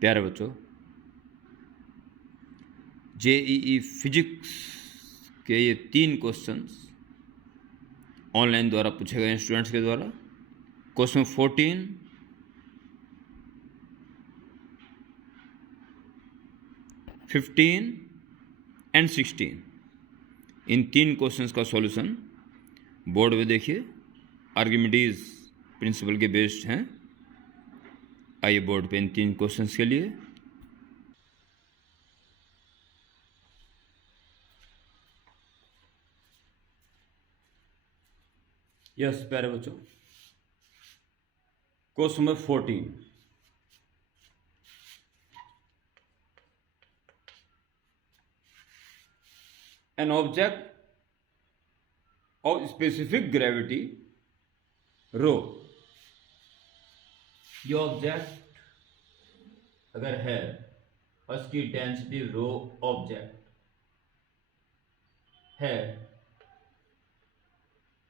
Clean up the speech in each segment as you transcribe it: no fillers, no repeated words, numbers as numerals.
प्यारे बच्चों, JEE physics के ये 3 क्वेश्चंस ऑनलाइन द्वारा पूछे गए हैं स्टूडेंट्स के द्वारा। क्वेश्चन 14, 15 एंड 16, इन 3 क्वेश्चंस का सॉल्यूशन बोर्ड में देखिए। आर्किमिडीज प्रिंसिपल के बेस्ड हैं। आइए बोर्ड पे इन 3 क्वेश्चंस के लिए। यस प्यारे बच्चों, question number 14, an object of specific gravity rho, ये ऑब्जेक्ट अगर है उसकी डेंसिटी रो ऑब्जेक्ट है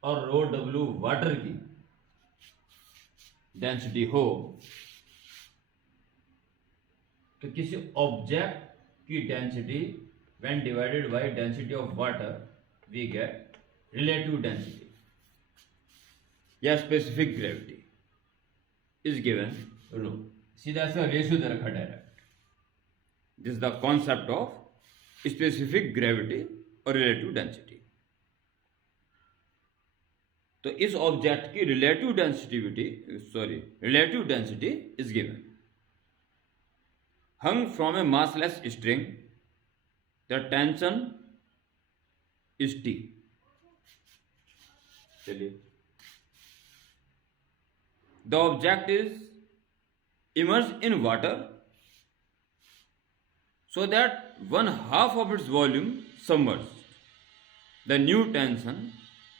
और रो डब्ल्यू वाटर की डेंसिटी हो, तो किसी ऑब्जेक्ट की density when divided by density of water we get relative density या specific gravity is given rho। सीधा सा रेशियो दे रखा direct. This is the concept of specific gravity और रिलेटिव डेंसिटी। तो इस ऑब्जेक्ट की relative density is given. hung from a massless string, the tension is T। चलिए, the object is immersed in water so that 1/2 of its volume submerged। The new tension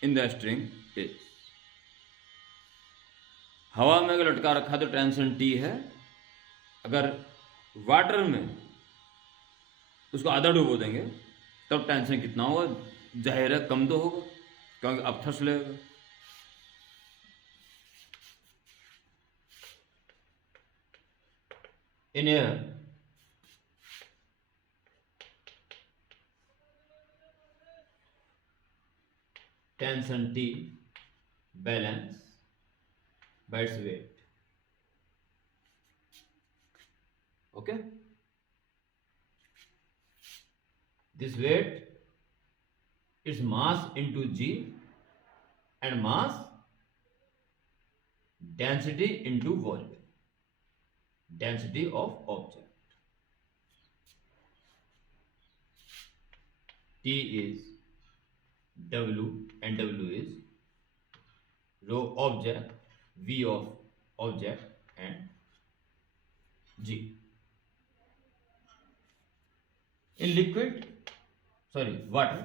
in the string is, हवा में अगर लटका रखा तो tension T है। अगर water में उसको आधा डुबो देंगे तब टेंशन कितना होगा? जाहिर है कम तो होगा, क्योंकि अपथर्स लगेगा। In air tension T balance by its weight। Okay, this weight is mass into G and mass density into volume, density of object। T is W and W is rho object, V of object and G। in water,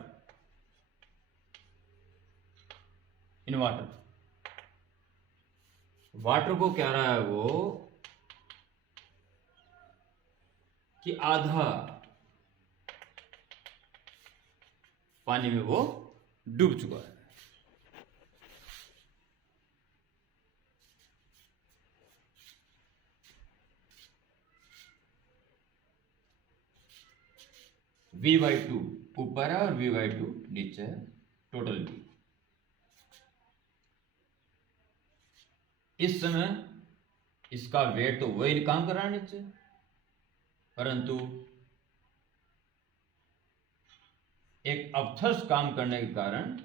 in water को कह रहा है वो कि आधा पानी में वो डूब चुका है। V/2 ऊपर है और V/2 नीचे है, टोटल V। इस समय इसका वेट तो वही काम कर रहा है नीचे, परंतु एक अपथर्स काम करने के कारण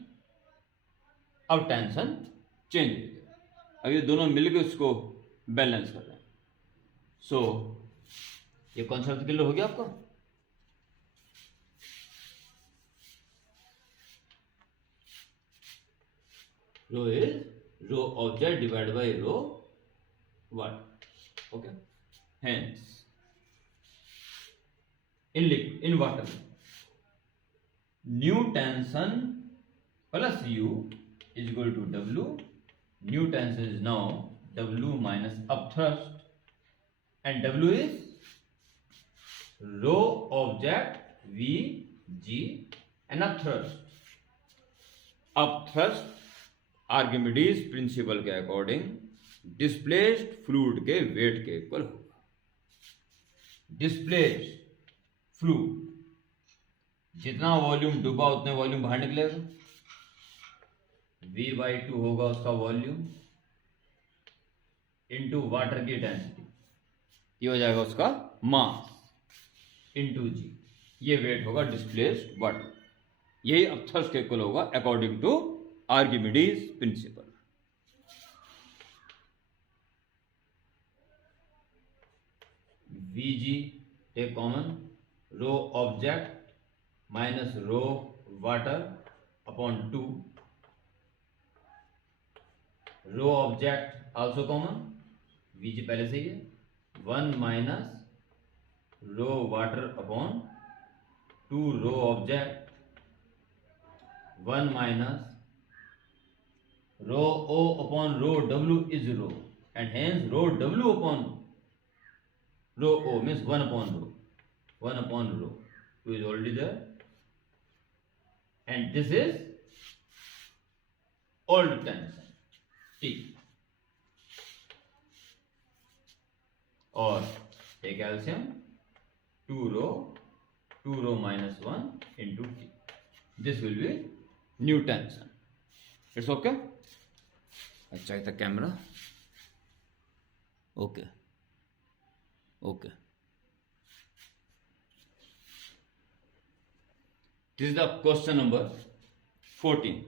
अब टेंशन चेंज हो गया। अब ये दोनों मिलकर उसको बैलेंस कर रहे हैं। सो ये कॉन्सेप्ट क्लियर हो गया आपको? Rho is rho object divided by rho water। Okay, hence in water new tension plus U is equal to W। new tension is now W minus upthrust, and W is rho object V G and upthrust Archimedes principle के according displaced fluid के wait के equal होगा। Displace fluid, जितना volume डूबा उतने volume बाहर निकलेगा, V/2 होगा उसका वॉल्यूम इनटू वाटर की डेंसिटी, ये हो जाएगा उसका मास इनटू जी, ये वेट होगा डिस्प्लेस्ड वाटर। यही अपथर्स्ट के इक्वल होगा according to Archimedes principle. Vg take common, rho object minus rho water upon 2, rho object also common, Vg पहले से ही है, 1 minus rho water upon 2 rho object, 1 minus rho O upon rho W is rho, and hence rho W upon rho O means 1 upon rho. 1 upon rho 2 is already there, and this is old tension T, or take LCM 2 rho minus 1 into T. This will be new tension. It's okay. अच्छा है camera, okay okay. This is the question number 14,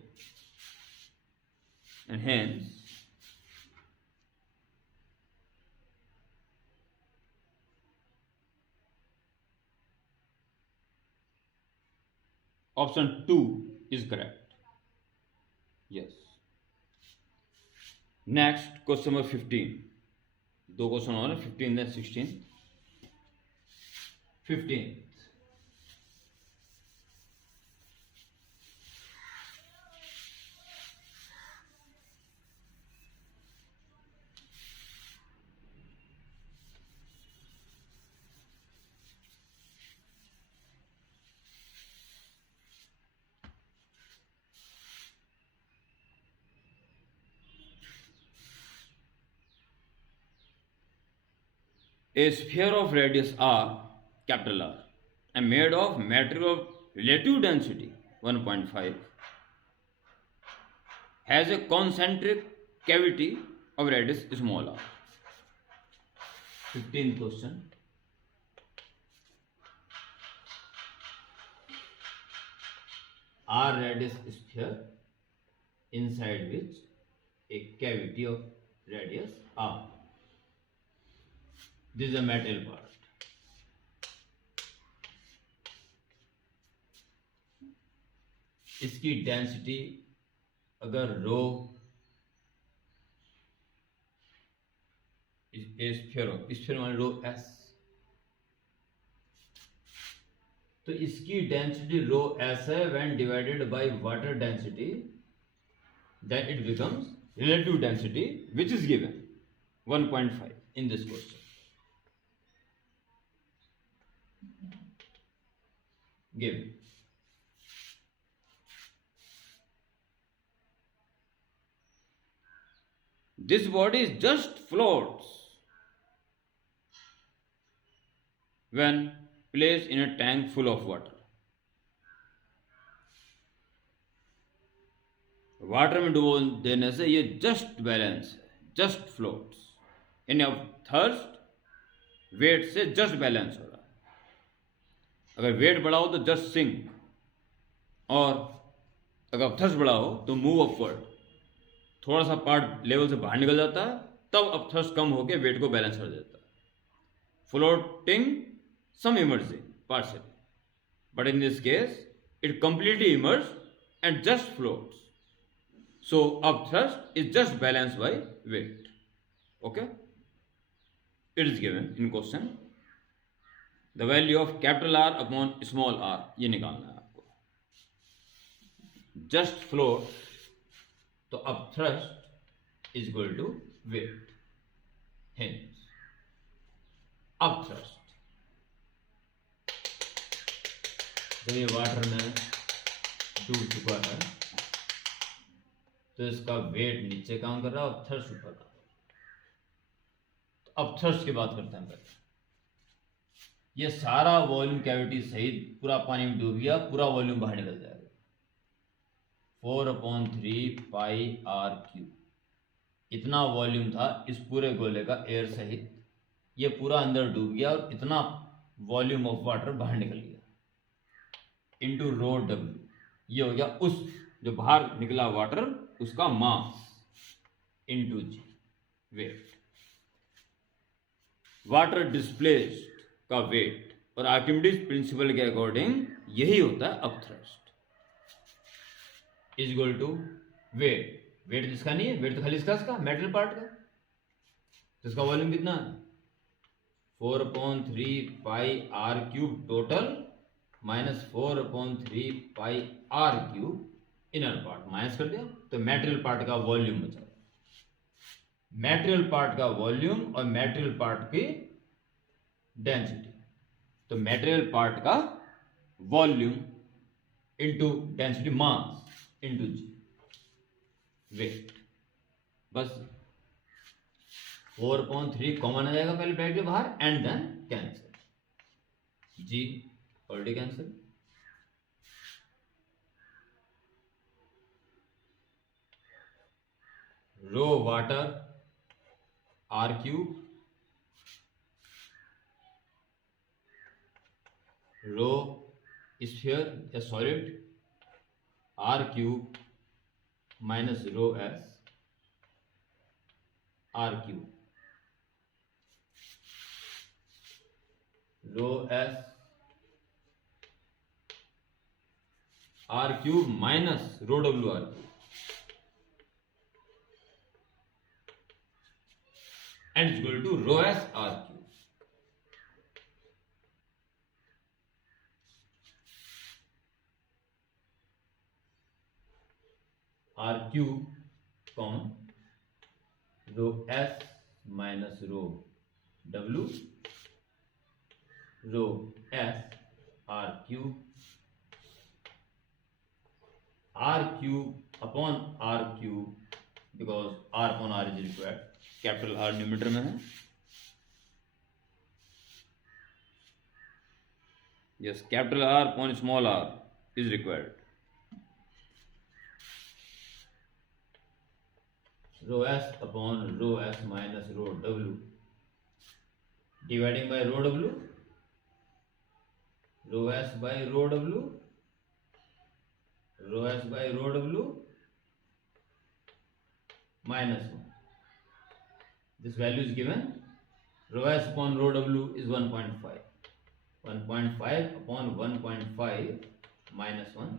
and hence option 2 is correct. Yes. Next question number 15, दो question और 15 and 16। 15 A sphere of radius r, capital R, and made of material of relative density 1.5 has a concentric cavity of radius small r. 15th question. R radius sphere inside which a cavity of radius r. This is a metal part. इसकी density अगर rho sphere मान rho S, तो इसकी density rho S है, when divided by water density, then it becomes relative density which is given 1.5 in this question. Given. This body just floats when placed in a tank full of water. Water में डुबो देने से ये just balance है, just floats. इन thirst wait से just balance हो रहा है। अगर वेट बढ़ाओ तो जस्ट सिंक, और अगर अपथर्स्ट बढ़ाओ तो मूव अपवर्ड, थोड़ा सा पार्ट लेवल से बाहर निकल जाता है, तब अपथर्स्ट कम होकर वेट को बैलेंस कर देता है। Floating some emerging partially, but in this case it completely emerge and just floats, so upthrust is just balance by weight. Okay, it is given in question the value of capital R upon small R, ये निकालना है आपको। Just float तो upthrust is equal to weight, hence upthrust जब ये water में डूब चुका है तो इसका वेट नीचे काम कर रहा है, अपथ्रस्ट ऊपर काम कर रहा है। तो अपथ्रस्ट की बात करते हैं पहले। ये सारा वॉल्यूम कैविटी सहित पूरा पानी में डूब गया, पूरा वॉल्यूम बाहर निकल जाएगा। 4/3 पाई आर क्यूब, इतना वॉल्यूम था इस पूरे गोले का एयर सहित, ये पूरा अंदर डूब गया और इतना वॉल्यूम ऑफ वाटर बाहर निकल गया, इंटू रो डब्ल्यू, ये हो गया उस जो बाहर निकला वाटर उसका mass, into G weight. Water displaced का वेट, और आर्किमिडीज प्रिंसिपल के अकॉर्डिंग यही होता है upthrust, is equal to weight. Weight जिसका नहीं है, वेट तो खाली इसका मेटल पार्ट का, तो इसका वॉल्यूम कितना है 4/3 pi R cube total minus 4/3 pi R cube inner part, minus कर दिया तो मेटेरियल पार्ट का वॉल्यूम बचा। मेटेरियल पार्ट का वॉल्यूम और मेटेरियल पार्ट की डेंसिटी, तो मेटेरियल पार्ट का volume into density mass into G weight. बस 4/3 कॉमन आ जाएगा पहले ब्रैकेट के बाहर and then cancel, G already cancel. Rho water R cube, rho sphere या solid R cube minus row S R cube, rho S R cube minus rho W R cube, and is equal to rho s r cube. R cube common, rho s minus rho w, rho s r cube upon r cube, because r upon r is required, capital R numerator में है, yes capital R upon small R is required. Rho S upon rho S minus rho W dividing by rho W, rho S by rho W, rho S by rho W minus 1. This value is given. Rho s upon rho w is 1.5. 1.5 upon 1.5 minus 1.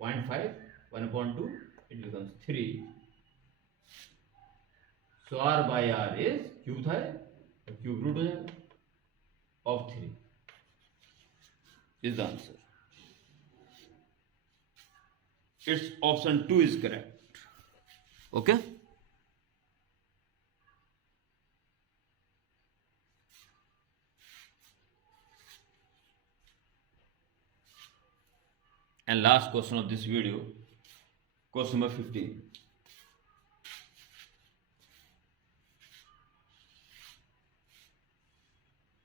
0.5, 1 upon 2, it becomes 3. So r by r is cube था, तो cube root हो जाएगा of 3 is the answer. Its option 2 is correct. Okay. And last question of this video, question number 15.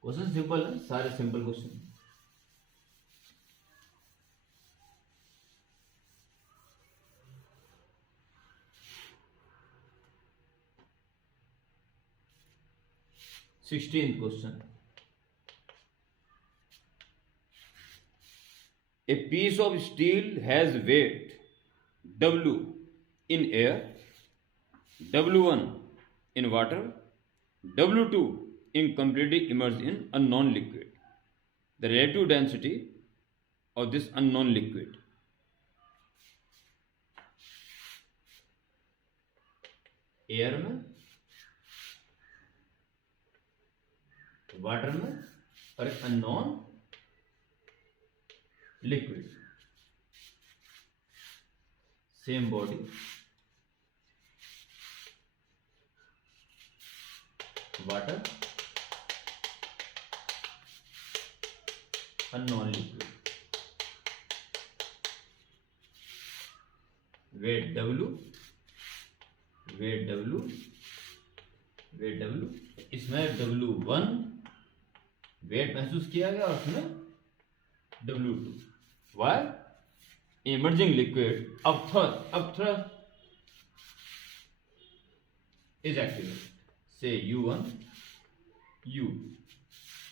Question simple है, सारे simple question. Question, a piece of steel has weight W in air, W1 in water, W2 in completely immersed in unknown liquid. The relative density of this unknown liquid. Air में, water में और एक unknown liquid, same body, water, unknown liquid, weight W, weight W, weight W, इसमें W1, wait महसूस किया गया और उसमें W2. Why? Emerging liquid upthrust is activated. Say U1, U2.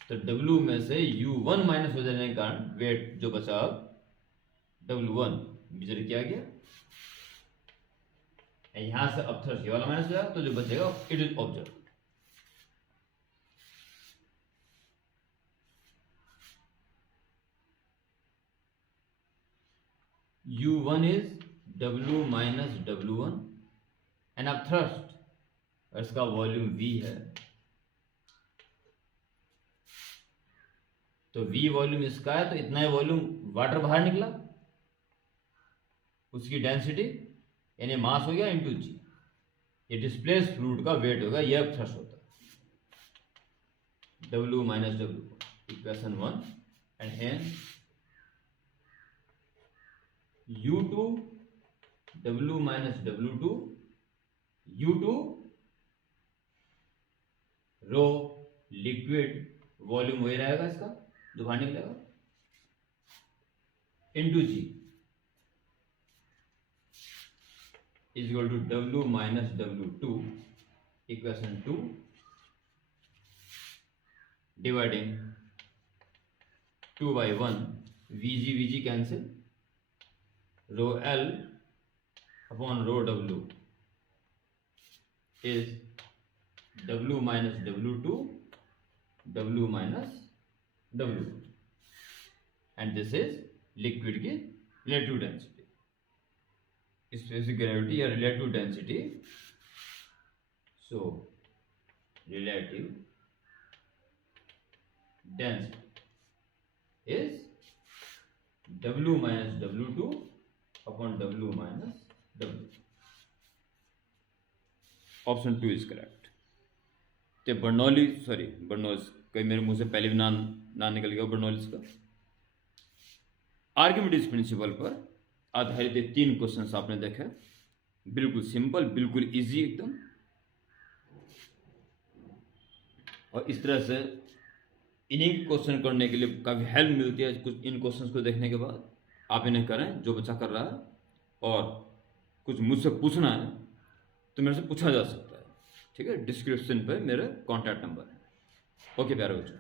तो W में से U1 माइनस हो जाने के कारण वेट जो बचा अब W1 मेजर किया गया. यहां से अपथ्रस्ट ये वाला माइनस हो जाएगा, तो जो बचेगा it is observe. U1 is W minus W1 and upthrust इसका वॉल्यूम V है, तो V वॉल्यूम इसका है, तो इतना ही वॉल्यूम वाटर बाहर निकला, उसकी डेंसिटी यानी मास हो गया इंटू जी. ये डिस्प्लेस फ्लूइड का वेट होगा, ये अपथ्रस्ट होता है. W minus W equation 1 and hence U2 W minus W2 U2 rho liquid volume वही रहेगा इसका जो बाहर निकलेगा into G is equal to W minus W2 equation 2 dividing 2 by 1 VG cancel, rho L upon rho W is W minus W2 W minus W2 and this is liquid की relative density. Specific gravity या relative density, so relative density is W minus W2 upon W minus W. Option 2 is correct. तो Bernoulli's कहीं मेरे मुंह से पहले भी नाम निकल गया बर्नौलीज का. आर्किमिडीज प्रिंसिपल पर आधारित ये 3 क्वेश्चंस आपने देखे, बिल्कुल सिंपल, बिल्कुल इजी एकदम. और इस तरह से इन्हीं क्वेश्चन करने के लिए काफ़ी हेल्प मिलती है. कुछ इन क्वेश्चंस को देखने के बाद आप इन्हें करें, जो बच्चा कर रहा है, और कुछ मुझसे पूछना है तो मेरे से पूछा जा सकता है. ठीक है, डिस्क्रिप्शन पे मेरे कॉन्टैक्ट नंबर है. ओके प्यारे बच्चों.